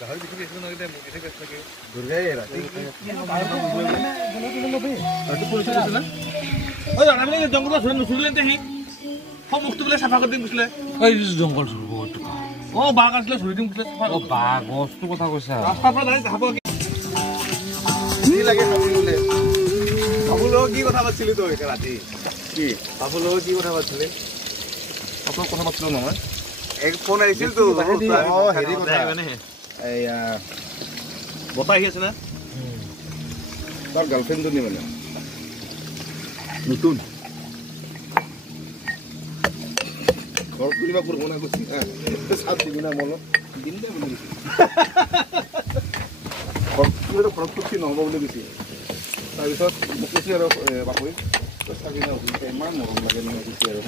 গাহৰি বিক্ৰী কৰিছিলো নহয় এতিয়া মুৰ্গীহে বেছ লাগে দুৰ্গাই ৰাতি পুলিচ গৈছে না ঐ জানা মানে জংঘলত ধৰি নুচুৰিলে সি মুখটো বোলে চাফা কৰি দিম কৈছিলে জংঘল চুৰ বহুত বাঘ আছিলে চুৰি দিম কৈছিলে বাঘ গছটো কথা কৈছা ৰাস্তাৰ পৰা যাই যাব কি লাগে খাবলৈ বাবুৰ লগত কি কথা পাতিছিলি তই ৰাতি কি বাবুৰ লগত কি কথা পাতিছিলি আপোনাৰ কথা পাতিছিলো নহয় এক ফোন আহিছিল তো হেৰি কথা এয়া বতাহ আহি আছে না তাৰ গাৰ্লফ্ৰেণ্ডজনী মানে নতুন ঘৰ ফুৰিব পুৰণা কৈছে চাপ দিবি না মনত দিম দে বুলি কৈছে ঘৰত ফুৰ্তি নহ'ব বুলি কৈছে তাৰপিছত মোক কৈছে আৰু বাপৰি চাবি না ইমান মৰম লাগে নহয় কৈছে আৰু